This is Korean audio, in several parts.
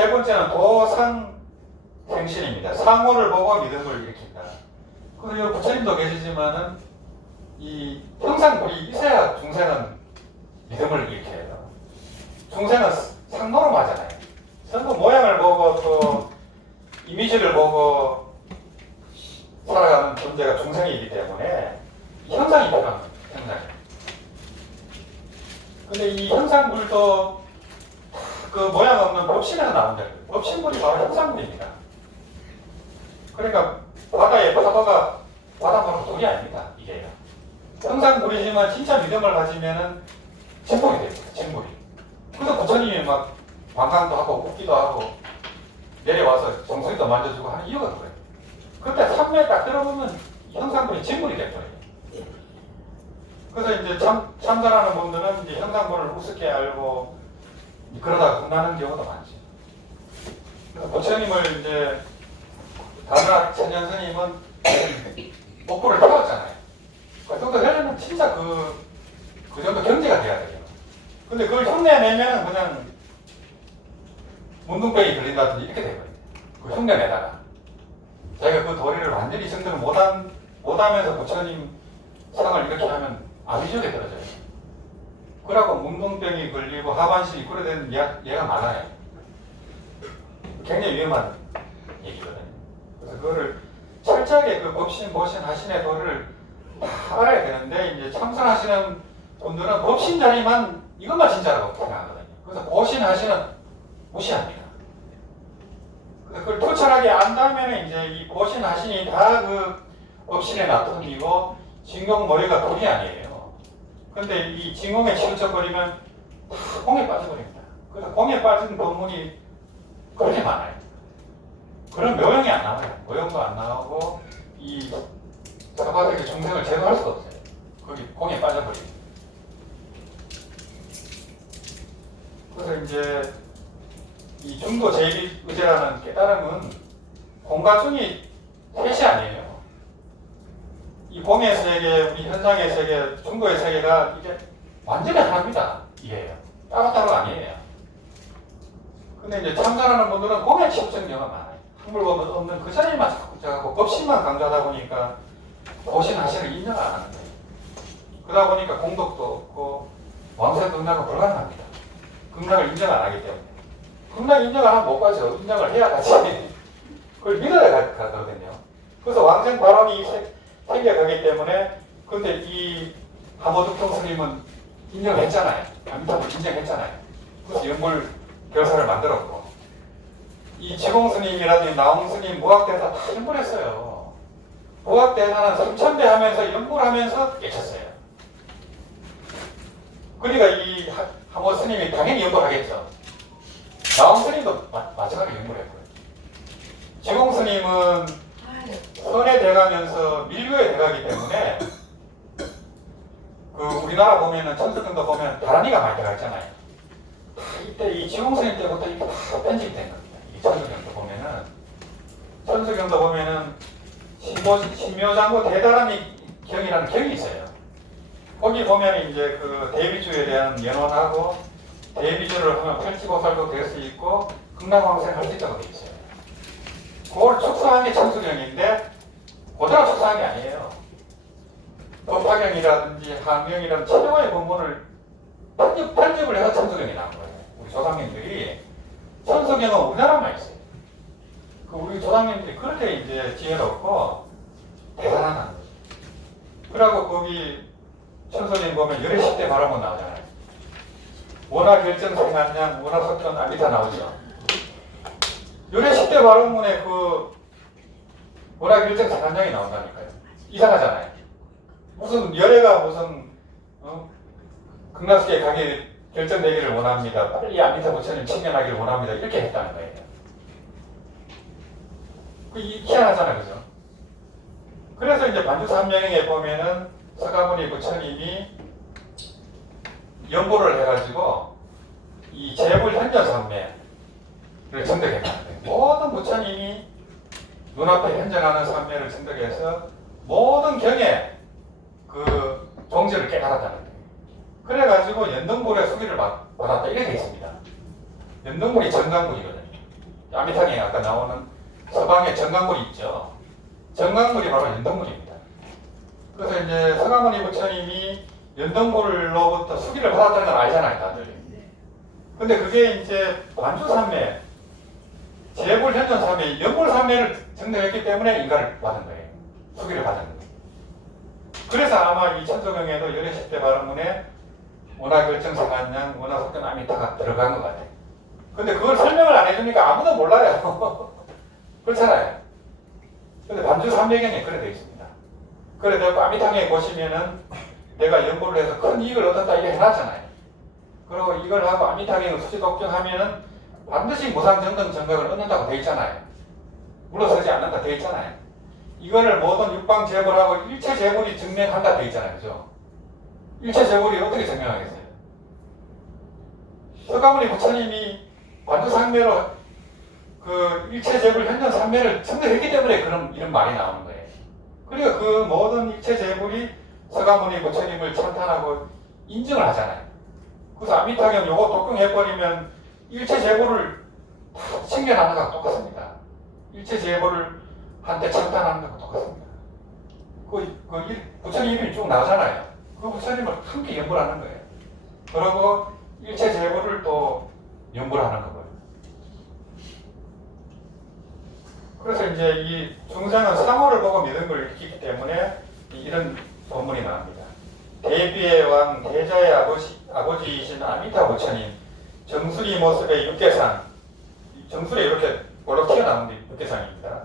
세 번째는 도상생신입니다. 상호를 보고 믿음을 일으킨다. 그리고 부처님도 계시지만은 이 형상불이 있어야 중생은 믿음을 일으켜요. 중생은 상노름하잖아요. 전부 모양을 보고 또 이미지를 보고 살아가는 존재가 중생이기 때문에 형상이 필요한 거예요. 형상이. 근데 이 형상물도 그 모양 없는 법신에서 나온다. 법신물이 바로 형상물입니다. 그러니까 바다의 파도가 바다바로 돌이 아닙니다. 이게요. 형상물이지만 진짜 믿음을 가지면은 진물이 됩니다. 진물이. 그래서 부처님이 막 관광도 하고 웃기도 하고 내려와서 정수리도 만져주고 하는 이유가 그거예요. 그때 참매에 딱 들어보면 형상물이 진물이 돼버려요. 그래서 이제 참선하는 분들은 이제 형상물을 우습게 알고 그러다가 끝나는 경우도 많죠. 그래서 부처님을 이제 다나 천년 스님은 복부를 태웠잖아요. 그 정도 되려면 진짜 그 정도 경제가 돼야 돼요. 근데 그걸 흉내내면 그냥 문둥병이 걸린다든지 이렇게 되거든요. 그 흉내내다가 자기가 그 도리를 완전히 증득을 못하면서 부처님 상을 이렇게 하면 아비족에 떨어져요. 그러고 문둥병이 걸리고 하반신이 그래 되는 얘가 많아요. 굉장히 위험한 얘기거든요. 그래서 그거를 철저하게 그 법신, 보신, 하신의 도리를 다 알아야 되는데 이제 참선하시는 분들은 법신 자리만 이것만 진짜라고 생각하거든요. 그래서 보신, 하신은 무시합니다. 그래서 그걸 투철하게 안다면 이제 이 보신, 하신이 다 그 법신의 나쁨이고 진공 모래가 돌이 아니에요. 근데 이 진공에 치우쳐버리면 다 공에 빠져버립니다. 그래서 공에 빠진 법문이 그렇게 많아요. 그런 묘형이 안 나와요. 모형도 안 나오고 이 사바세계 중생을 제거할 수가 없어요. 거기 공에 빠져버립니다. 그래서 이제 이 중도 제일의제라는 깨달음은 공과 중이 셋이 아니에요. 이 공의 세계, 우리 현상의 세계, 중도의 세계가 이게 완전히 하나입니다. 이게요. 따로따로 아니에요. 근데 이제 참선하는 분들은 공에 치우치는 경우가 많아요. 한물 보면 없는 그 자리만 자꾸 붙여가고 법신만 강조하다 보니까 보신 하신을 인정을 안 하는 거예요. 그러다 보니까 공덕도 없고 왕생 극락은 불가능합니다. 극락을 인정 안 하기 때문에. 극락 인정 안 하면 못 가죠. 인정을 해야 같이. 그걸 믿어야 가거든요. 그래서 왕생 발언이 생겨가기 때문에 근데 이 하모득통 스님은 인정을 했잖아요. 아미타불 인정했잖아요. 그래서 연불 결사를 만들었고 이 지공 스님이라든지 나홍 스님 무학대사 다 연불했어요. 무학대사는 3000배 하면서 연불하면서 깨쳤어요. 그러니까 이 하모 스님이 당연히 연불하겠죠. 나홍 스님도 마찬가지로 연불했고요. 지공 스님은 선에 돼가면서 밀교에 돼가기 때문에 그 우리나라 보면은 천수경도 보면 다란이가 많이 들어가 있잖아요. 이때 이 지공스님 때부터 이게 다 편집이 된 겁니다. 이 천수경도 보면은 신묘장구 대다란이 경이라는 경이 있어요. 거기 보면 이제 그 대비주에 대한 연원하고 대비주를 하면 팔치고살도 될 수 있고 극락왕생 할 수 있다고 되어 있어요. 그걸 축소한 게 천수경인데 그대로 축소한 게 아니에요. 법화경이라든지 항경이라든지 최고의 본문을 편집을 해서 천수경이 나온 거예요. 우리 조상님들이 천수경은 우리나라만 있어요. 그 우리 조상님들이 그렇게 이제 지혜롭고 대단한 거죠. 그러고 거기 천수경 보면 열의 10대 발언문 나오잖아요. 원화 결정 생한량, 원화 석전 아미타 나오죠. 열의 10대 발언문에 그 원화 결정 생한량이 나온다니까요. 이상하잖아요. 무슨 열애가 무슨 극락세계 가게 결정되기를 원합니다. 빨리 아미타 부처님 친견하기를 원합니다. 이렇게 했다는 거예요. 그 희한하잖아요, 그죠? 그래서 이제 반주삼명행에 보면은 서가모니 부처님이 연보를 해가지고 이 재불 현전삼매를 증득했다는 거예요. 모든 부처님이 눈앞에 현전하는 삼매를 증득해서 모든 경에 그 종지를 깨달았다는 거예요. 그래가지고 연등불의 수기를 받았다 이렇게 돼 있습니다. 연등불이 정강불이거든요. 아미탕에 아까 나오는 서방의 정강물이 있죠. 정강물이 바로 연덕물입니다. 그래서 이제 서가모니 부처님이 연덕물로부터 수기를 받았다는 건 알잖아요, 다들. 근데 그게 이제 관주산매, 재불현존산매, 연불산매를 증득했기 때문에 인가를 받은 거예요. 수기를 받은 거예요. 그래서 아마 이 천소경에도 10대 발언문에 원화결정사관양, 원화속전 아미타가 들어간 것 같아요. 근데 그걸 설명을 안 해주니까 아무도 몰라요. 그렇잖아요. 근데 반주삼매경에 그래 되어 있습니다. 그래 되어 아미탕에 보시면은 내가 연구를 해서 큰 이익을 얻었다 이렇게 해놨잖아요. 그리고 이걸 하고 아미탕행을 수지독정하면은 반드시 무상정등 정각을 얻는다고 되어 있잖아요. 물러서지 않는다 되어 있잖아요. 이거를 모든 육방재물하고 일체재물이 증명한다 되어 있잖아요. 그죠? 일체재물이 어떻게 증명하겠어요? 서가모니 부처님이 반주상매로 그 일체재물 현존상매를 증명했기 때문에 그런 이런 말이 나오는 거예요. 그리고 그 모든 일체재물이 서가모니 부처님을 찬탄하고 인정을 하잖아요. 그래서 아미타경 요거 독경해버리면 일체재물을 다 챙겨나는 거하고 똑같습니다. 일체재물을 한테 찬탄하는 거하고 똑같습니다. 부처님 이름이 쭉 나오잖아요. 그 부처님을 함께 연불하는 거예요. 그리고 일체재물을 또 연불하는 거고요. 그래서 이제 이 중생은 상호를 보고 믿은 걸 익히기 때문에 이런 본문이 나옵니다. 대비의 왕 대자의 아버지이신 아미타 부처님 정수리 모습의 육계상, 정수리 이렇게 볼록 튀어나오는 게 육계상입니다.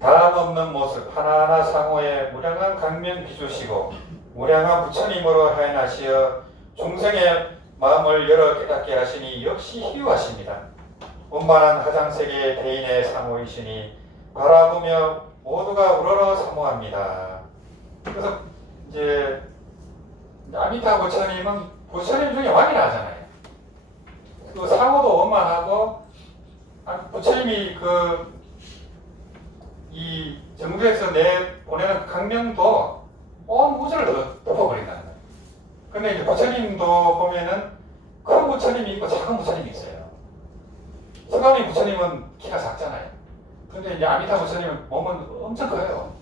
다음 없는 모습 하나하나 상호에 무량한 강명 비주시고 무량한 부처님으로 하연하시어 중생의 마음을 열어 깨닫게 하시니 역시 희유하십니다. 원만한 화장세계의 대인의 상호이시니 바라보며 모두가 우러러 사모합니다. 그래서 이제 아미타 부처님은 부처님 중에 왕이라 하잖아요. 그 상호도 원만하고 부처님이 이 정부에서 보내는 강명도 온 우주를 덮어버린다는 거예요. 근데 이제 부처님도 보면은 큰 부처님이 있고 작은 부처님이 있어요. 서가모니 부처님은 키가 작잖아요. 근데 이제 아미타 부처님은 몸은 엄청 커요.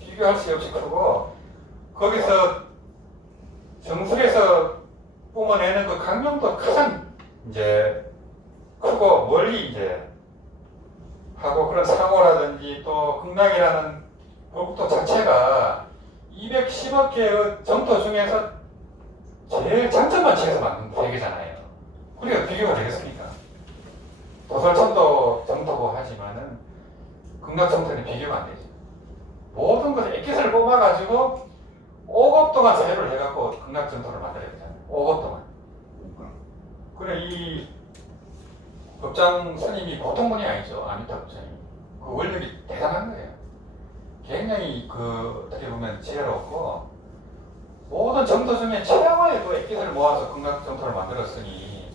비교할 수 없이 크고 거기서 정술에서 뿜어내는 그 강명도 가장 이제 크고 멀리 이제 하고 그런 사고라든지 또 극락이라는 법도 자체가 210억 개의 정토 중에서 제일 장점만 취해서 만든 세계잖아요. 우리가 비교가 되겠습니까? 도설천도 정토고 하지만은 극락정토는 비교가 안 되죠. 모든 것을 액기스를 뽑아가지고 5급 동안 사유를 해갖고 극락정토를 만들어야 되잖아요. 5급 동안. 그래 이 법장 스님이 보통 분이 아니죠. 아미타 부처님. 그 원력이 대단한 거예요. 굉장히 어떻게 보면 지혜롭고 모든 정토 중에 최고의 그 액기스를 모아서 극락정토를 만들었으니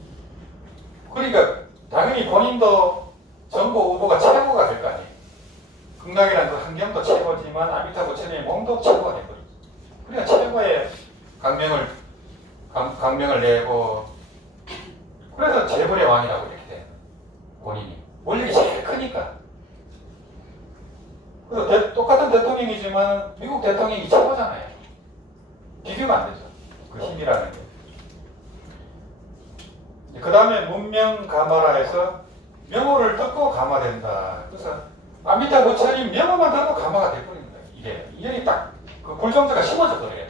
그러니까 당연히 본인도 정보 후보가 최고가 될 거 아니에요. 극락이라는 그 환경도 최고지만 아미타 부처님의 몸도 최고가 된 거죠. 그러니까 최고의 강명을 내고 그래서 재벌의 왕이라고 이렇게 돼요. 본인이. 원력이 제일 크니까. 그래서 똑같은 대통령이지만 미국 대통령이 최고잖아요. 비교가 안 되죠. 그 힘이라는 게. 그 다음에 문명 가마라에서 명호를 듣고 가마된다. 그래서 아미타 부처님 명호만 듣고 가마가 돼버리는 거예요. 이게 딱 그 불정자가 심어져 버려요.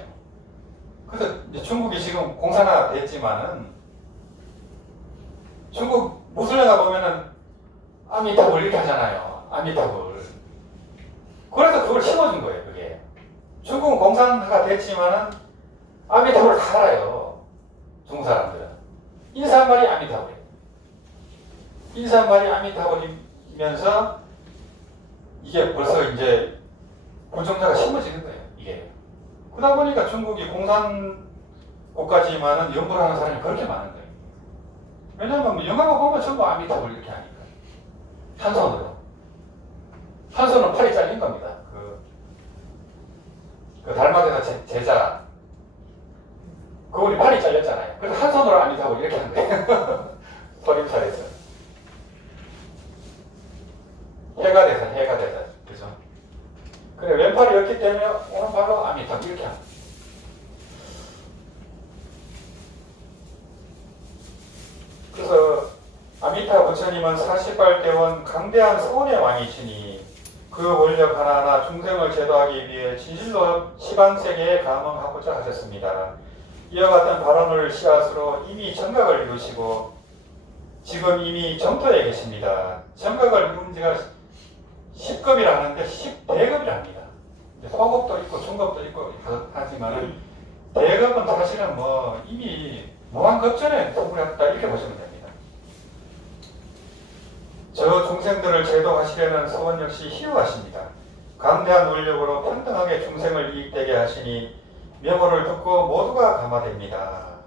그래서 이제 중국이 지금 공산화가 됐지만은 중국 무슬림가 보면은 아미타불 이렇게 하잖아요. 아미타불. 그래서 그걸 심어준 거예요. 그게. 중국은 공산화가 됐지만은 아미타불을 다 알아요. 중국 사람들은. 인사말이 아미타불이에요. 인사말이 아미타불이면서 이게 벌써 이제 불정자가 심어지는 거예요. 이게. 그러다 보니까 중국이 공산 국가지만은 연구를 하는 사람이 그렇게 많은 거예요. 왜냐면 영화가 보면 전부 아미타불 이렇게 하니까. 한 손으로. 한 손은 팔이 잘린 겁니다. 그 달마대사 제자. 그분이 팔이 잘렸잖아요. 그래서 한 손으로 아미타불 이렇게 한 거예요. 서림살에서. 부처님은 48대원 강대한 서원의 왕이시니 그 원력 하나하나 중생을 제도하기 위해 진실로 시반세계에 감응하고자 하셨습니다. 이와 같은 발언을 씨앗으로 이미 정각을 이루시고 지금 이미 정토에 계십니다. 정각을 이룬 지가 10급이라 하는데 10대급이라 합니다. 소급도 있고 중급도 있고 하지만 대급은 사실은 뭐 이미 무한급전에 성불했다 이렇게 보시면 됩니다. 저 중생들을 제도하시려는 서원 역시 희유하십니다. 강대한 원력으로 평등하게 중생을 이익되게 하시니 명호를 듣고 모두가 감화됩니다.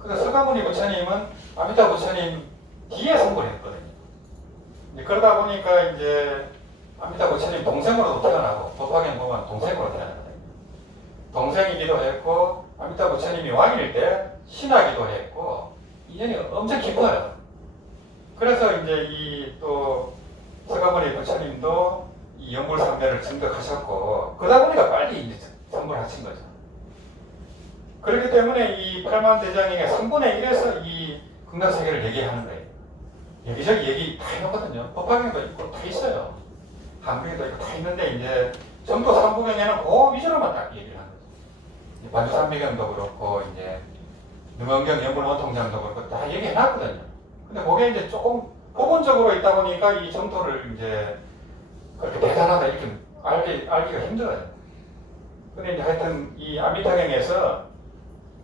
그래서 서가모니 부처님은 아미타 부처님 뒤에 성불했거든요. 그러다 보니까 이제 아미타 부처님 동생으로도 태어나고 법화경 보면 동생으로 태어났거든요. 동생이기도 했고 아미타 부처님이 왕일 때 신하기도 했고 인연이 엄청 깊어요. 그래서 이제 이 또 서가모니 부처님도 이 연불상대를 증득하셨고 그러다 보니까 빨리 이제 성불하신 거죠. 그렇기 때문에 이 8만 대장경의 3분의 1에서 이 극락세계를 얘기하는 거예요. 여기저기 얘기 다 해놓거든요. 법화경도 있고 다 있어요. 한국에도 있고 다 있는데 이제 정도 3부경에는 그 위주로만 딱 얘기를 하는 거죠. 반주삼미경도 그렇고 이제 능엄경 연불원통장도 그렇고 다 얘기해놨거든요. 근데 그게 이제 조금 부분적으로 있다 보니까 이 정도를 이제 그렇게 대단하다 이렇게 알기가 힘들어요. 근데 이제 하여튼 이 아미타경에서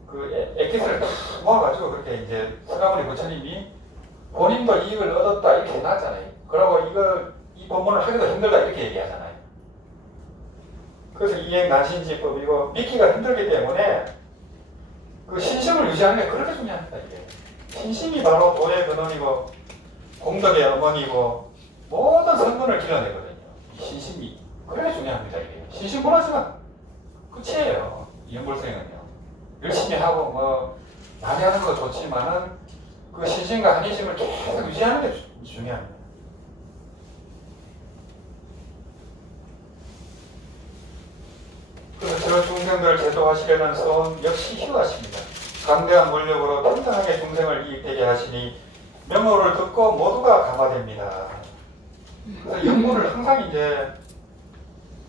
그 액기스를 다 모아가지고 그렇게 이제 서가모니 부처님이 본인도 이익을 얻었다 이렇게 해놨잖아요. 그러고 이 법문을 하기도 힘들다 이렇게 얘기하잖아요. 그래서 이행난신지법 이거 믿기가 힘들기 때문에 그 신심을 유지하는 게 그렇게 중요합니다. 이게 신심이 바로 도의 근원이고 공덕의 어머니고 모든 성분을 길어내거든요. 이 신심이 그게 중요합니다. 이게 신심 무너지면 끝이에요. 이 연불생은요. 열심히 하고 뭐 많이 하는 거 좋지만은 그 신심과 한의심을 계속 유지하는 게 중요합니다. 그래서 저 중생들을 제도하시려는 소원 역시 희유하십니다. 강대한 원력으로 평등하게 중생을 이익되게 하시니 명호를 듣고 모두가 감화됩니다. 그래서 연불을 항상 이제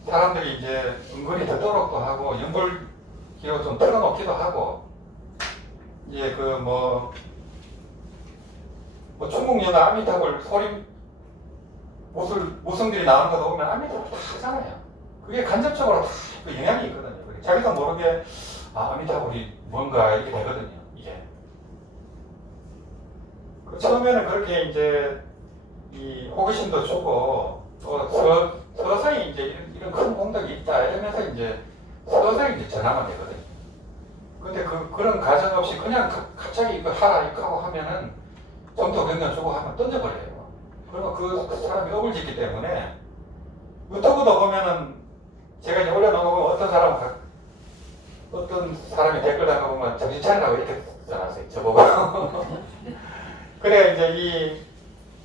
사람들이 이제 은근히 듣도록도 하고 연불기로 좀 틀어놓기도 하고 이제 그 뭐 중국연화 아미타불 소림 모성들이 나오는 거 보면 아미타불 다 하잖아요. 그게 간접적으로 다 그 영향이 있거든요. 자기도 모르게 아미타불이 뭔가 이렇게 되거든요. 이게 처음에는 그렇게 이제 이 호기심도 주고 또 서서히 이제 이런 큰 공덕이 있다 이러면서 이제 서서히 이제 전하면 되거든요. 근데 그런 가정 없이 그냥 갑자기 이거 하라 이거 하고 하면은 정토 경련 주고 하면 던져버려요. 그러면 그 사람이 업을 짓기 때문에 유튜브도 보면은 제가 이제 올려놓은 거 보면 어떤 사람이 댓글 담가 보면 정신 차리라고 이렇게 써놨어요. 저보고. 그래 이제 이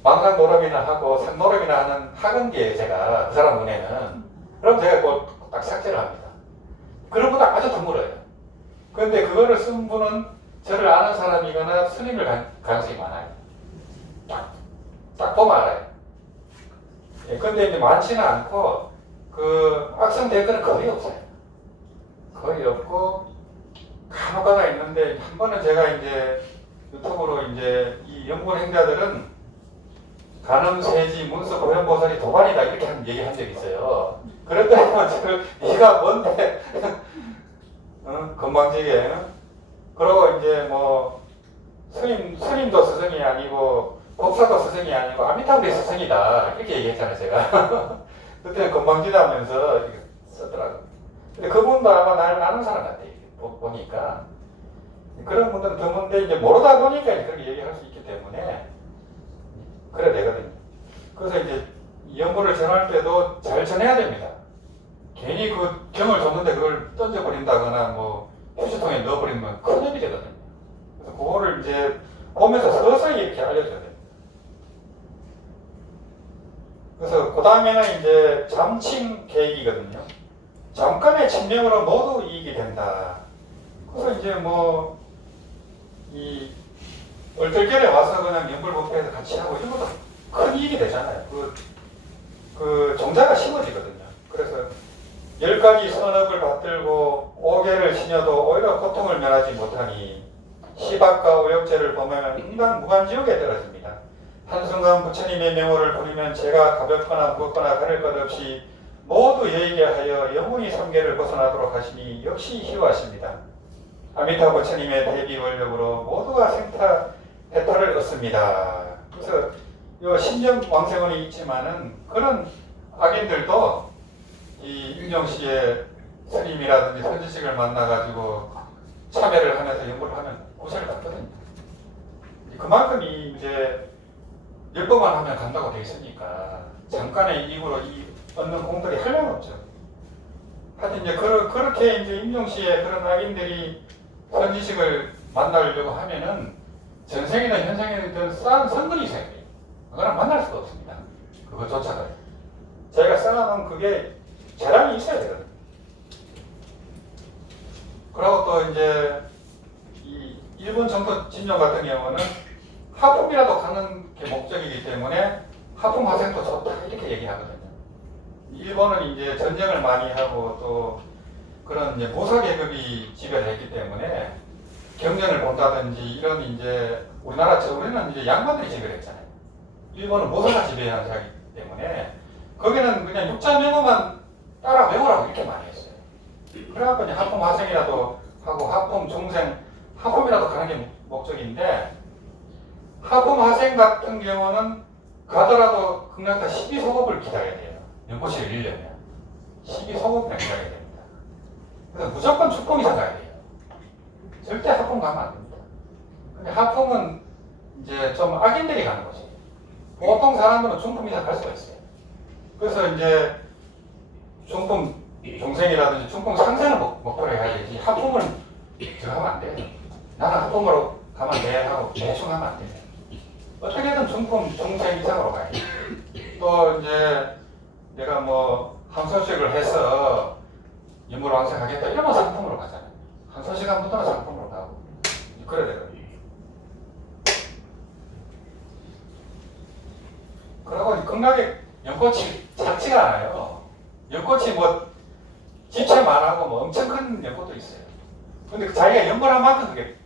망상 노름이나 하고 산 노름이나 하는 학원기에 제가 그 사람 눈에는 그럼 제가 꼭 딱 삭제를 합니다. 그런 분은 아주 드물어요. 그런데 그거를 쓴 분은 저를 아는 사람이거나 스님일 가능성이 많아요. 딱 보면 알아요. 예, 근데 이제 많지는 않고 그 악성 댓글은 거의 없어요. 거의 없고 간혹가다 있는데 한 번은 제가 이제 유튜브로 이제 이 연구원 행자들은 간음세지 문서 고현보살이 도발이다 이렇게 얘기한 적이 있어요. 그랬더니 저를 네가 뭔데 건방지게 그러고 이제 뭐 스님도 스승이 아니고 법사도 스승이 아니고 아미타불이 스승이다 이렇게 얘기했잖아요. 제가 그때는 건방지다면서 이렇게 썼더라고요. 근데 그분도 아마 나를 아는 사람 같아요. 보니까 그런 분들은 드문데 이제 모르다 보니까 그렇게 얘기할 수 있기 때문에 그래 되거든요. 그래서 이제 연구를 전할 때도 잘 전해야 됩니다. 괜히 그 경을 줬는데 그걸 던져버린다거나 뭐 휴지통에 넣어버리면 큰 힘이 되거든요. 그래서 그거를 이제 보면서 서서히 이렇게 알려줘야 됩니다. 그래서 그 다음에는 이제 잠침 계획이거든요. 잠깐의 침명으로 모두 이익이 된다. 그래서 이제 뭐 이 얼떨결에 와서 그냥 연불법회에서 같이 하고 이런 것도 큰 이익이 되잖아요. 그 종자가 심어지거든요. 그래서 10가지 선업을 받들고 5개를 지녀도 오히려 고통을 면하지 못하니 시박과 오역죄를 범하면 인간 무간지옥에 떨어집니다. 한순간 부처님의 명호를 부리면 죄가 가볍거나 무겁거나 가릴 것 없이 모두 여의게 하여 영원히 삼계를 벗어나도록 하시니 역시 희화하십니다. 아미타 부처님의 대비 원력으로 모두가 생타 해탈을 얻습니다. 그래서 이 신정 왕생원이 있지만은 그런 악인들도 이 임종시의 스님이라든지 선지식을 만나가지고 참여를 하면서 연구를 하면 구세를 받거든요. 그만큼 이제 10번만 하면 간다고 되어 있으니까 잠깐의 이익으로 얻는 공들이 한량없죠. 하여튼 이제 그렇게 이제 임종시의 그런 악인들이 선지식을 만나려고 하면은 전생이든 현생이든 쌓은 선근이 있어야 돼요. 그거랑 만날 수가 없습니다. 그것조차도. 자기가 쌓아놓은 그게 자랑이 있어야 되거든요. 그리고 또 이제 이 일본 정도 진영 같은 경우는 하품이라도 가는 게 목적이기 때문에 하품 화생도 좋다 이렇게 얘기하거든요. 일본은 이제 전쟁을 많이 하고 또 그런 이제 모사 계급이 지배를 했기 때문에 경전을 본다든지 이런 이제 우리는 이제 양반들이 지배를 했잖아요. 일본은 모사가 지배하는 사기 때문에 거기는 그냥 육자 명어만 따라 외우라고 이렇게 많이 했어요. 그래갖고 이제 하품 화생이라도 하고 하품 중생, 하품이라도 가는 게 목적인데 하품 화생 같은 경우는 가더라도 극락타 12소급을 기다려야 돼요. 연꽃이를 잃려면 12소급이나 기다려야 됩니다. 그래서 무조건 축복 이상 가야 돼요. 절대 하품 가면 안 됩니다. 근데 하품은 이제 좀 악인들이 가는 거지. 보통 사람들은 중품 이상 갈 수가 있어요. 그래서 이제 중품 중생이라든지 중품 상생을 목표로 해야 되지 하품을 제가 하면 안 돼요. 나는 하품으로 가면 돼 하고 대충 하면 안 돼요. 어떻게든 중품 중생 이상으로 가야 돼요. 또 이제 내가 뭐 항소식을 해서 인물왕생하겠다 이러면 상품으로 가잖아요. 항소시간부터는 상품으로 가고 그래야 되거든요. 그리고 극락의 연꽃이 작지가 않아요. 연꽃이 뭐 집채만 하고 뭐 엄청 큰 연꽃도 있어요. 근데 자기가 연구한 만큼 그게